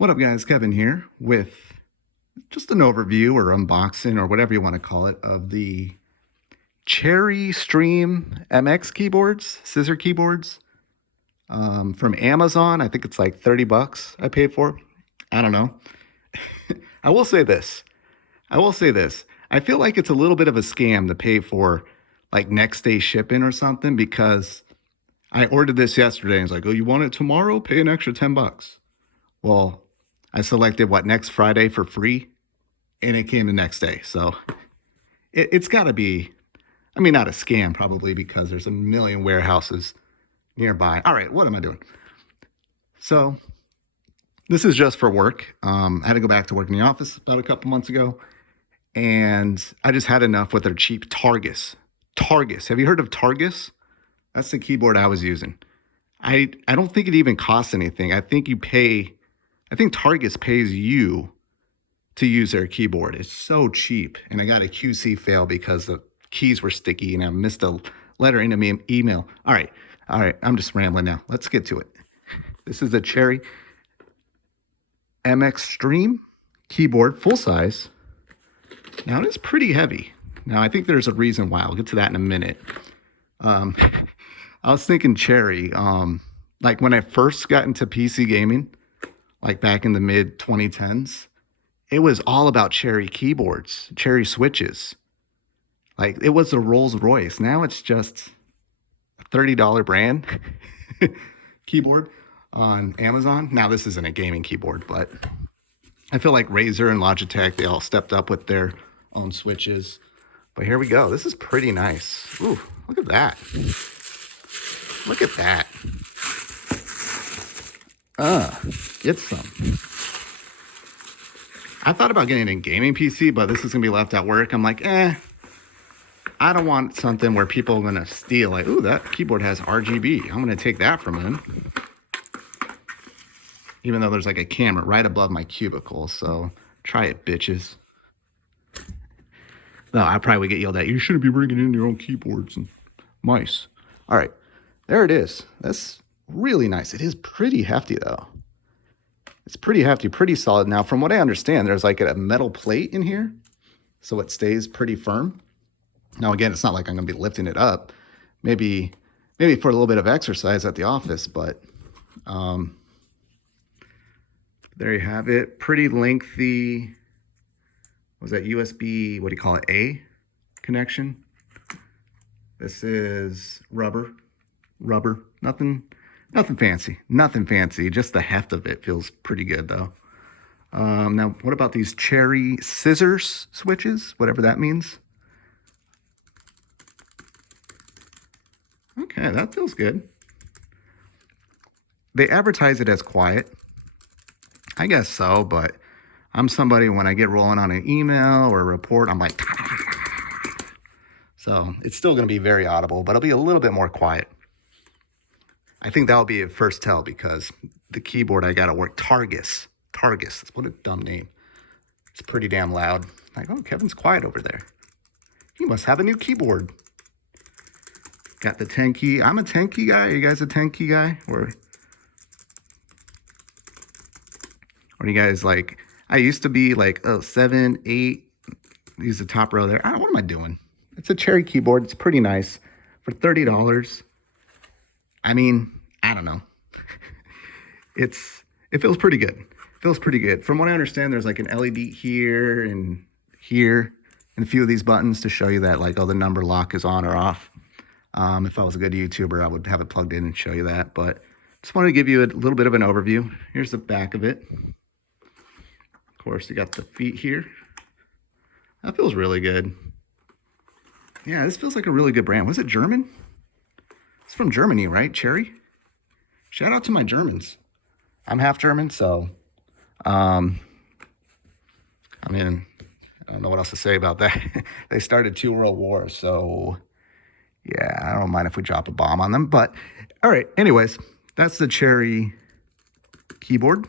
What up, guys? Kevin here with just an overview or unboxing or whatever you want to call it of the Cherry Stream MX keyboards, scissor keyboards from Amazon. I think it's like 30 bucks I paid for. I don't know. I will say this. I feel like it's a little bit of a scam to pay for like next day shipping or something because I ordered this yesterday and it's like, oh, you want it tomorrow? Pay an extra 10 bucks. Well, I selected next Friday for free, and it came the next day. So it's got to be, I mean, not a scam probably because there's a million warehouses nearby. All right, what am I doing? So this is just for work. I had to go back to work in the office about a couple months ago, and I just had enough with their cheap Targus. Targus. Have you heard of Targus? That's the keyboard I was using. I don't think it even costs anything. I think Targus pays you to use their keyboard. It's so cheap. And I got a QC fail because the keys were sticky and I missed a letter in an email. All right. I'm just rambling now. Let's get to it. This is the Cherry MX Stream keyboard, full size. Now it is pretty heavy. Now I think there's a reason why. I'll get to that in a minute. I was thinking Cherry, like when I first got into PC gaming, like back in the mid 2010s, it was all about Cherry keyboards, Cherry switches. Like it was a Rolls Royce. Now it's just a $30 brand keyboard on Amazon. Now this isn't a gaming keyboard, but I feel like Razer and Logitech, they all stepped up with their own switches. But here we go. This is pretty nice. Ooh, look at that. Look at that. Get some. I thought about getting a gaming PC, but this is going to be left at work. I'm like, I don't want something where people are going to steal. Like, ooh, that keyboard has RGB. I'm going to take that from them. Even though there's like a camera right above my cubicle. So try it, bitches. No, I probably would get yelled at. You shouldn't be bringing in your own keyboards and mice. All right, there it is. That's really nice. It is pretty hefty though. It's pretty hefty, pretty solid. Now, from what I understand, there's like a metal plate in here, so it stays pretty firm. Now, again, it's not like I'm gonna be lifting it up. Maybe for a little bit of exercise at the office, but there you have it. Pretty lengthy. Was that USB, what do you call it, A connection? This is rubber, nothing fancy. Just the heft of it feels pretty good though. Now, what about these Cherry scissors switches, whatever that means? Okay, that feels good. They advertise it as quiet. I guess so, but I'm somebody, when I get rolling on an email or a report, I'm like, so it's still going to be very audible, but it'll be a little bit more quiet. I think that'll be a first tell because the keyboard I got at work, Targus, what a dumb name. It's pretty damn loud. Like, oh, Kevin's quiet over there. He must have a new keyboard. Got the 10 key. I'm a 10 key guy. Are you guys a 10 key guy? Or are you guys like, I used to be like, 7, 8. Use the top row there. What am I doing? It's a Cherry keyboard. It's pretty nice for $30. I mean, I don't know. It feels pretty good. From what I understand, there's like an LED here and a few of these buttons to show you that like, oh, the number lock is on or off. If I was a good YouTuber, I would have it plugged in and show you that. But just wanted to give you a little bit of an overview. Here's the back of it. Of course, you got the feet here. That feels really good. Yeah, this feels like a really good brand. Was it German? It's from Germany, right? Cherry? Shout out to my Germans. I'm half German, so I mean, I don't know what else to say about that. They started 2 world wars, so yeah, I don't mind if we drop a bomb on them. But all right, anyways, that's the Cherry keyboard.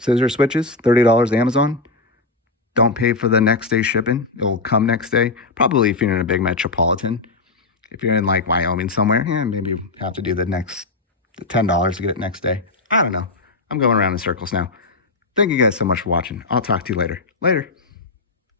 Scissor switches, $30 Amazon. Don't pay for the next day shipping. It'll come next day. Probably if you're in a big metropolitan. If you're in like Wyoming somewhere, yeah, maybe you have to do the $10 to get it next day. I don't know. I'm going around in circles now. Thank you guys so much for watching. I'll talk to you later. Later.